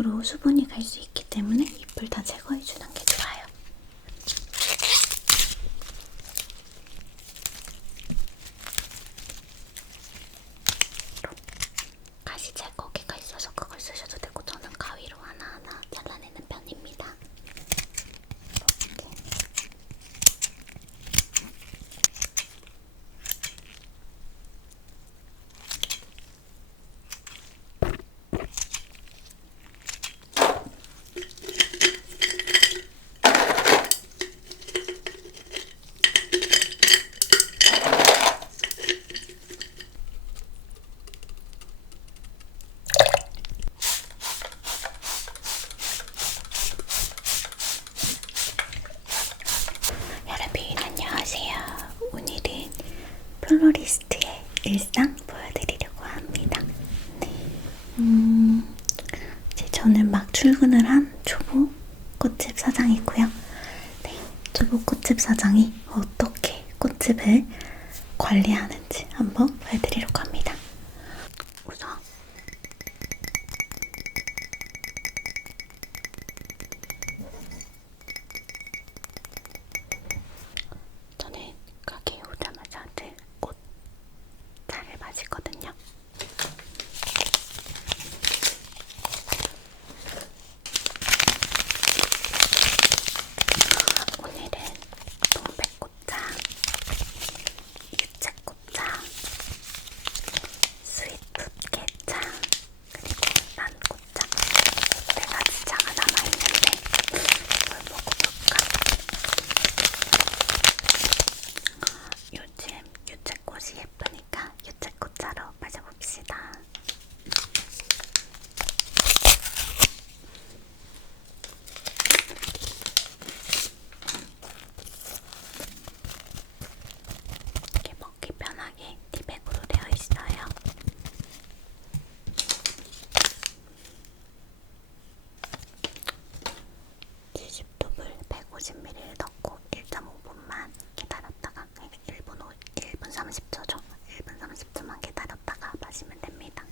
앞으로 수분이 갈 수 있기 때문에 잎을 다 제거해주는 게 좋아요. 가시 제거기가 있어서 그걸 쓰셔도 되고 저는 가위로 하나하나 잘라내는 편입니다. 이렇게. 여러분 안녕하세요. 오늘은 플로리스트의 일상 보여드리려고 합니다. 저는 막 출근을 한 초보 꽃집 사장이고요. 초보 꽃집 사장이 어떻게 꽃집을 관리하는지 한번 보여드리려고 합니다. 우선 저는 가게에 오자마자 늘 꽃차를 마시거든요. 오늘은 동백꽃차, 유채꽃차, 스윗풋게차, 그리고 난꽃차 4가지 차가 남아있는데 이걸 먹어볼까? 요즘 유채꽃이 예쁘니까 유채꽃차로 마셔봅시다. 이렇게 먹기 편하게 티백으로 되어 있어요. 70도불 150ml 넣고 1.5분만 기다렸다가 1분 30초죠. 1분 30초만 기다렸다가 마시면 됩니다.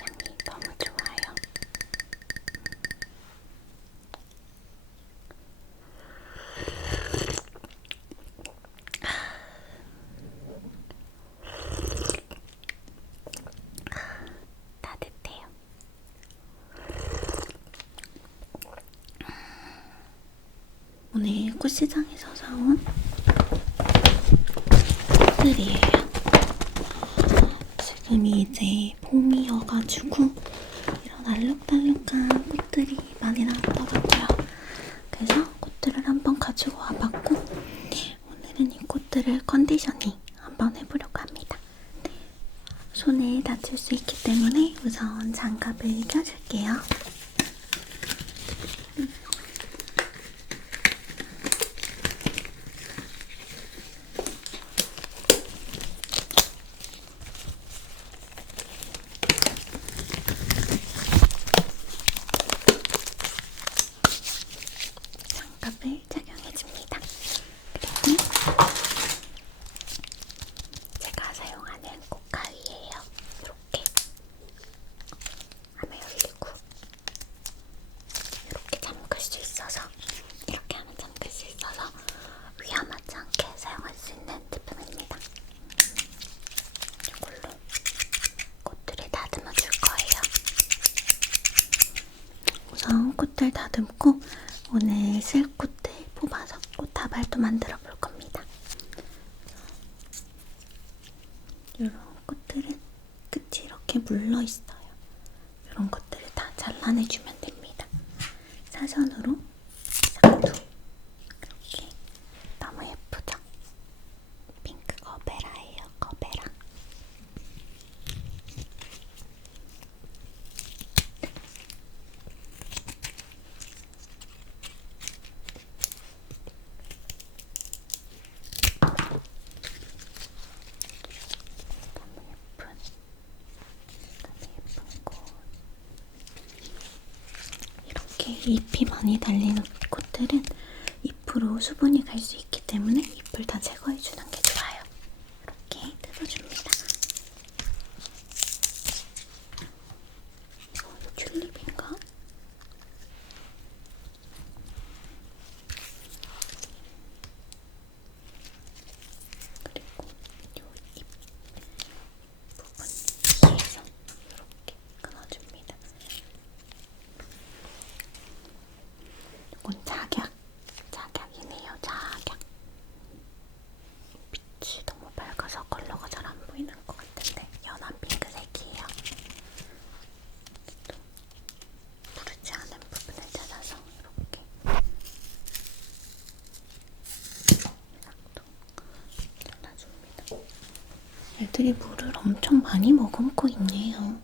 향이 너무 좋아요. 따뜻해요. 오늘 꽃시장에서 사온 꽃들이에요. 지금이 이제 봄이어가지고 이런 알록달록한 꽃들이 많이 나왔더라고요. 그래서 꽃들을 한번 가지고 와봤고 오늘은 이 꽃들을 컨디셔닝 한번 해보려고 합니다. 손에 다칠 수 있기 때문에 우선 장갑을 껴줄게요. 장갑을 착용해줍니다. 그리고 제가 사용하는 꽃가위예요. 이렇게 하면 열리고 이렇게 잠글 수 있어서 이렇게 하면 잠글 수 있어서 위험하지 않게 사용할 수 있는 제품입니다. 이걸로 꽃들을 다듬어 줄 거예요. 우선 꽃들 다듬고 오늘 쓸 꽃들 뽑아서 꽃다발도 만들어 볼 겁니다. 이런 꽃들은 끝이 이렇게 물러 있어요. 이런 것들을 다 잘라내주면 됩니다. 사선으로 쌍두 이렇게 너무 예쁘죠? 핑크 거베라예요. 거베라. 잎이 많이 달린 꽃들은 잎으로 수분이 갈 수 있기 때문에 잎을 다 제거해주는 게 좋아요. 이렇게 뜯어줍니다. 튤립인가? 그리고 이 잎 부분 위에서 이렇게 끊어줍니다. 이건 작약이네요. 작약. 빛이 너무 밝아서 컬러가 잘 안 보이는 것 같은데 연한 핑크색이에요. 또 부르지 않은 부분을 찾아서 이렇게 잘라줍니다. 애들이 물을 엄청 많이 머금고 있네요.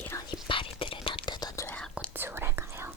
이런 이파리들을 다 뜯어줘야 꽃이 오래가요.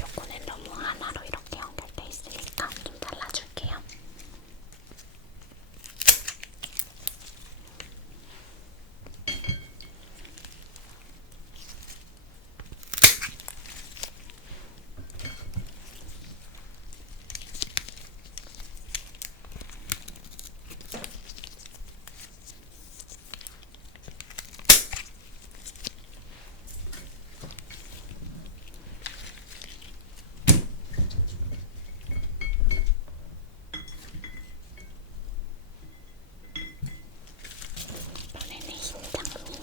요거는 너무 하나로 이렇게 연결돼 있으니까 좀 잘라줄게요. 이번에는 흰 장미.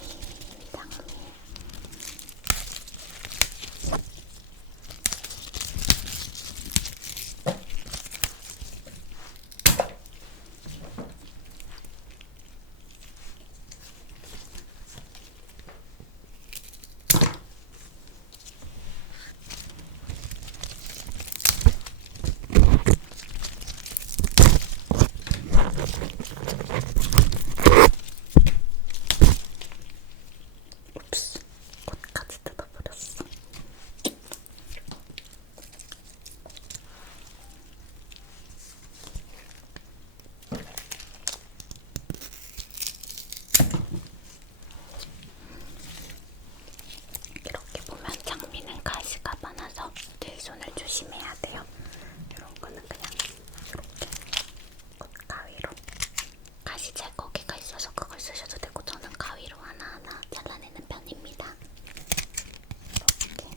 옵스, 꽃까지 뜯어버렸어. 이렇게 보면 장미는 가시가 많아서 내 손을 조심해야 돼요. 이런 거는 그냥 이렇게 꽃가위로 가시 제거기가 있어서 그걸 쓰셔도 되고 저는 가위로 하나하나 잘라내는 편입니다. 이렇게.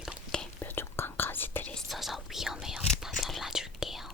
이렇게 뾰족한 가시들이 있어서 위험해요. 다 잘라줄게요.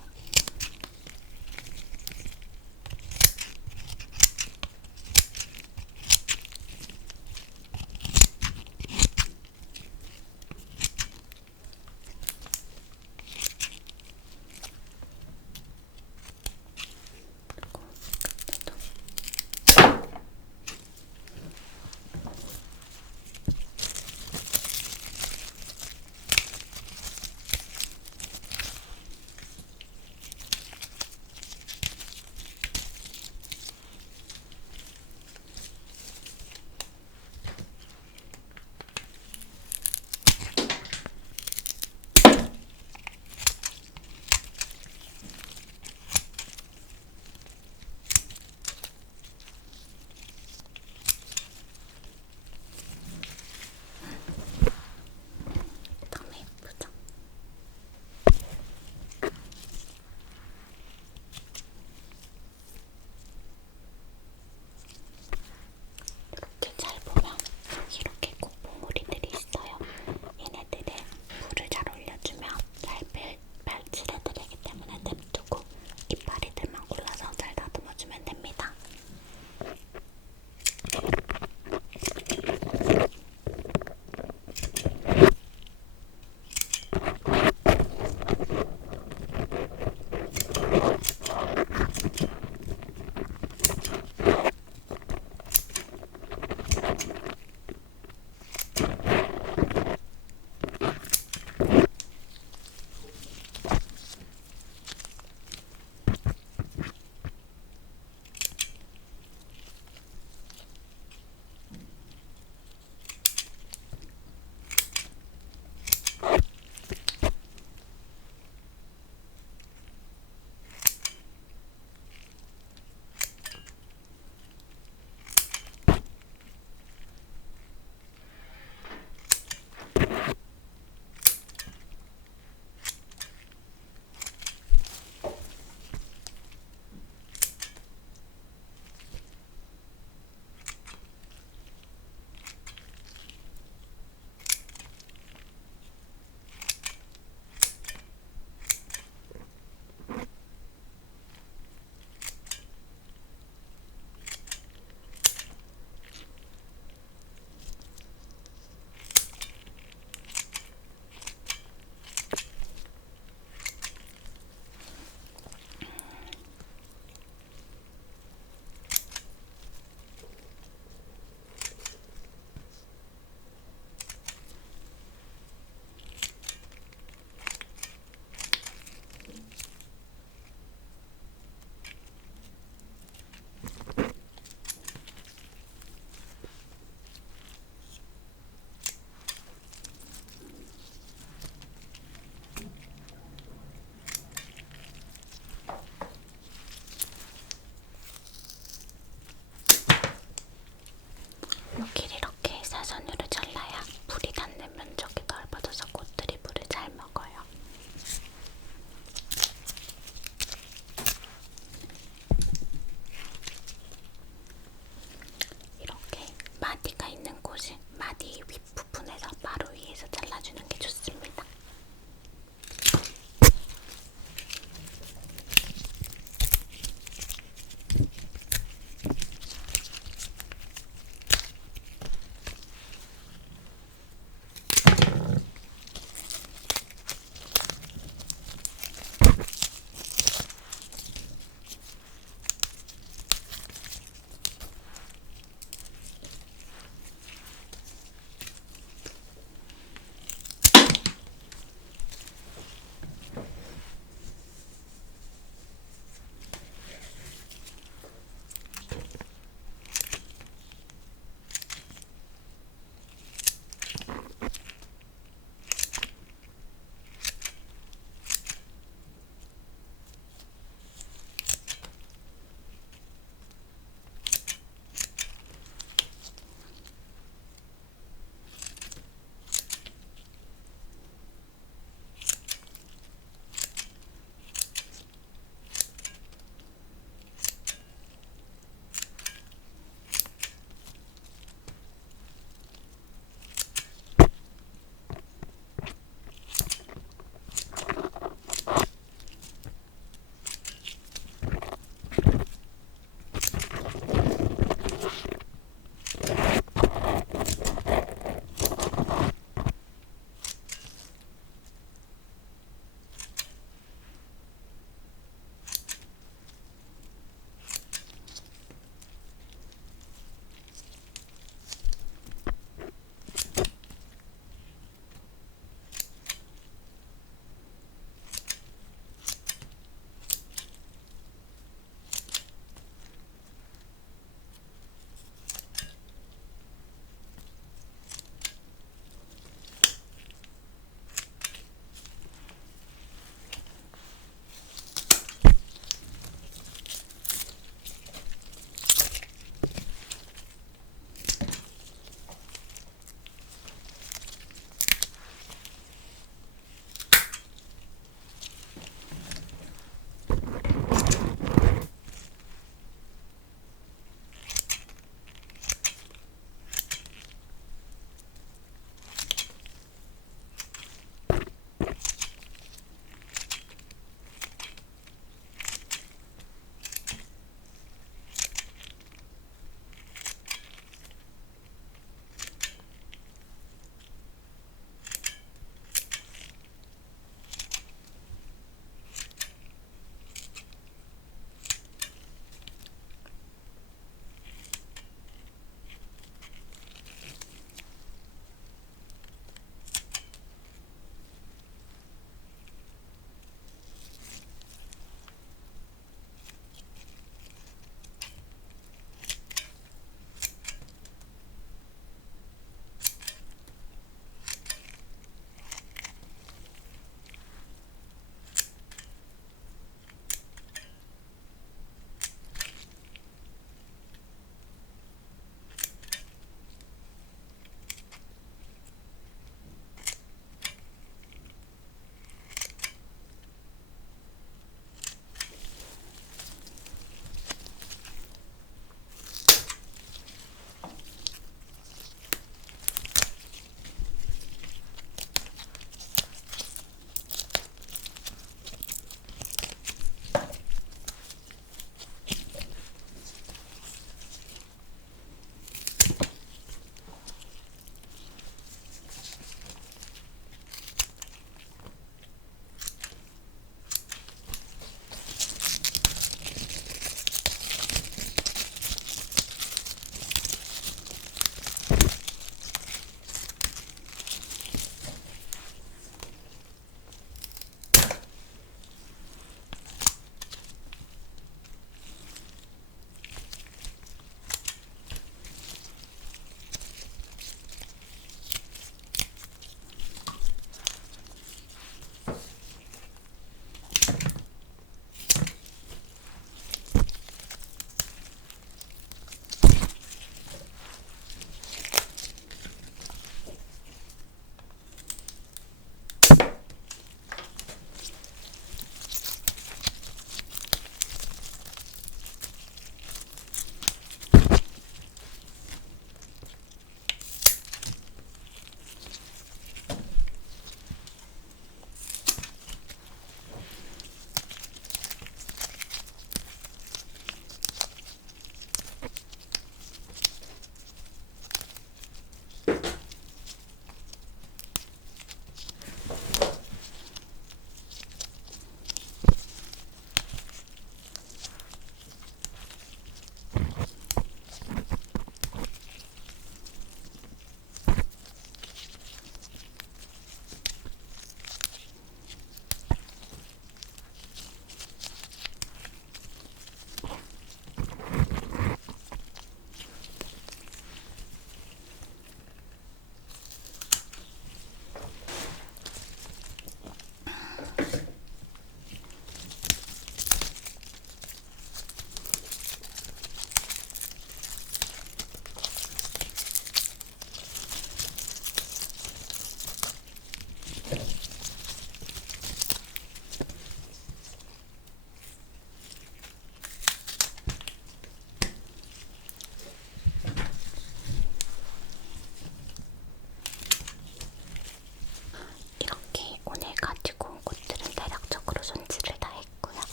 가지고 온 꽃들은 대략적으로 손질을 다 했고요.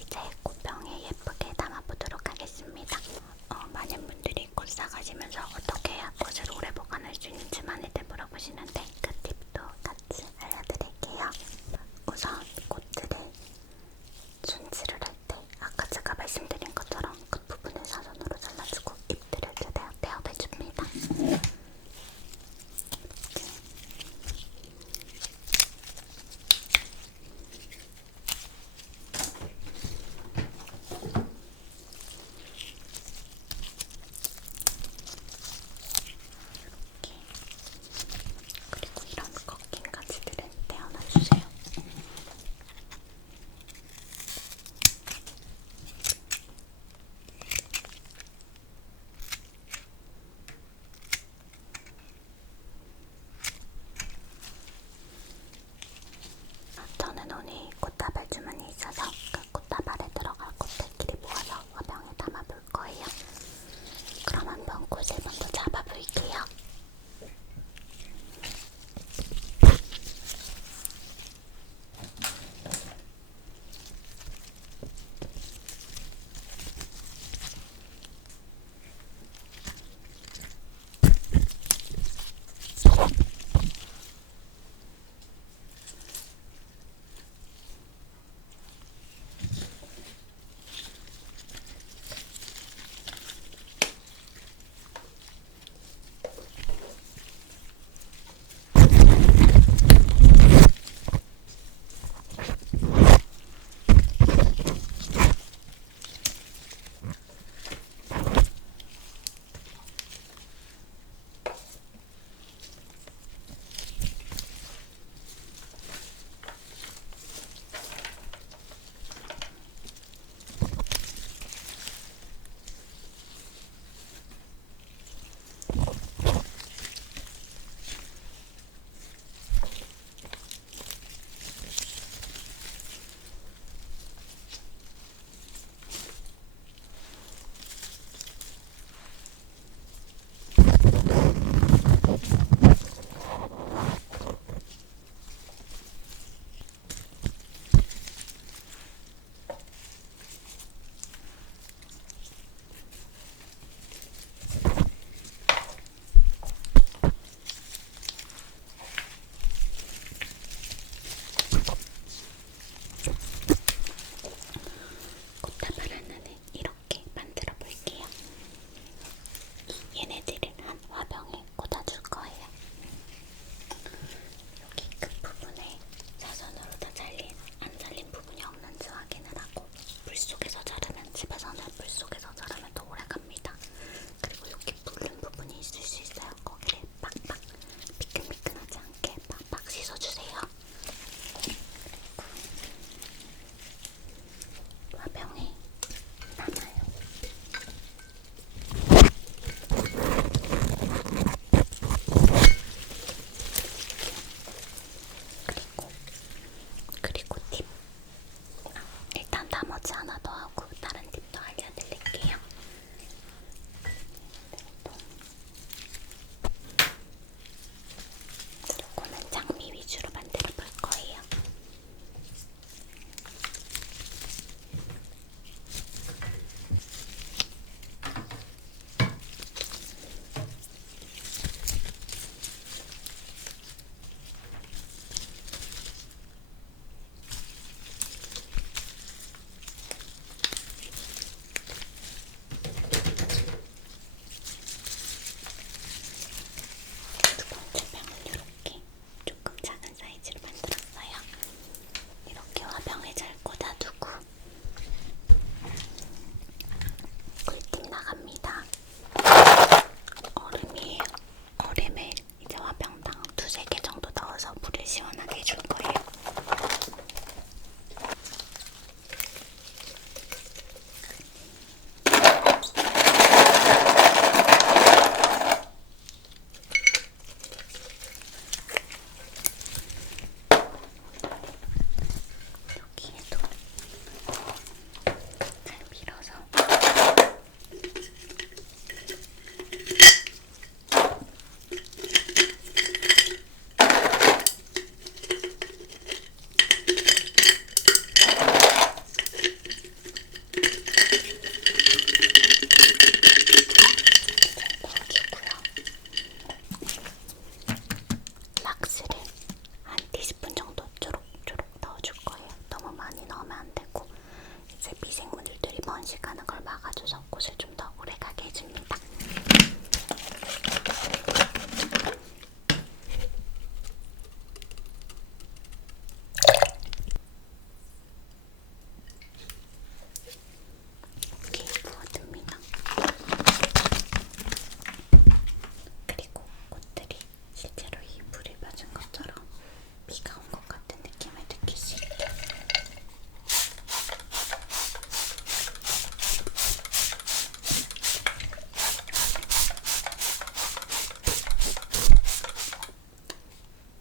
이제 꽃병에 예쁘게 담아보도록 하겠습니다. 많은 분들이 꽃 사가시면서 어떻게 해야 꽃을 오래 보관할 수 있는지 많이들 물어보시는데 그 팁도 같이 알려드릴게요. 우선 꽃들을 손질을 할 때 아까 제가 말씀드린 것처럼 끝부분을 사선으로 잘라주고 잎들을 최대한 떼어내줍니다. 그리고 이런 꺾인 가지들은 떼어놔주세요. 저는 오늘 꽃다발 주문이 있어서 그 꽃다발에 들어갈 꽃들끼리 모아서 화병에 담아볼 거예요. 그럼 한번 꽃을 먼저 잡아볼게요. 미생물들이 번식하는 걸 막아줘서 꽃을 좀 더 오래 가게 해줍니다. 이렇게 부어줍니다. 그리고 꽃들이 실제로 이 물을 맞은 것처럼 비가 온 것 같은 느낌을 느낄 수 있게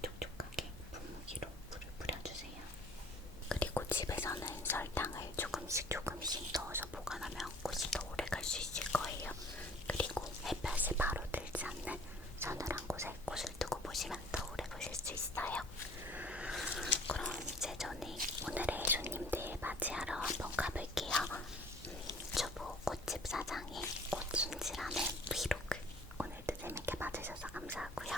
촉촉하게 분무기로 물을 뿌려주세요. 그리고 집에서는 설탕을 조금씩 넣어서 보관하면 꽃이 더 오래 갈 수 있을 거예요. 그리고 햇볕이 바로 들지 않는 서늘한 곳에 꽃을 두고 보시면 더 오래 보실 수 있어요. 그럼 이제 저는 오늘의 손님들 맞이하러 한번 가볼게요. 저보 꽃집 사장의 꽃 손질하는 브이로그 오늘도 재밌게 봐주셔서 감사하고요.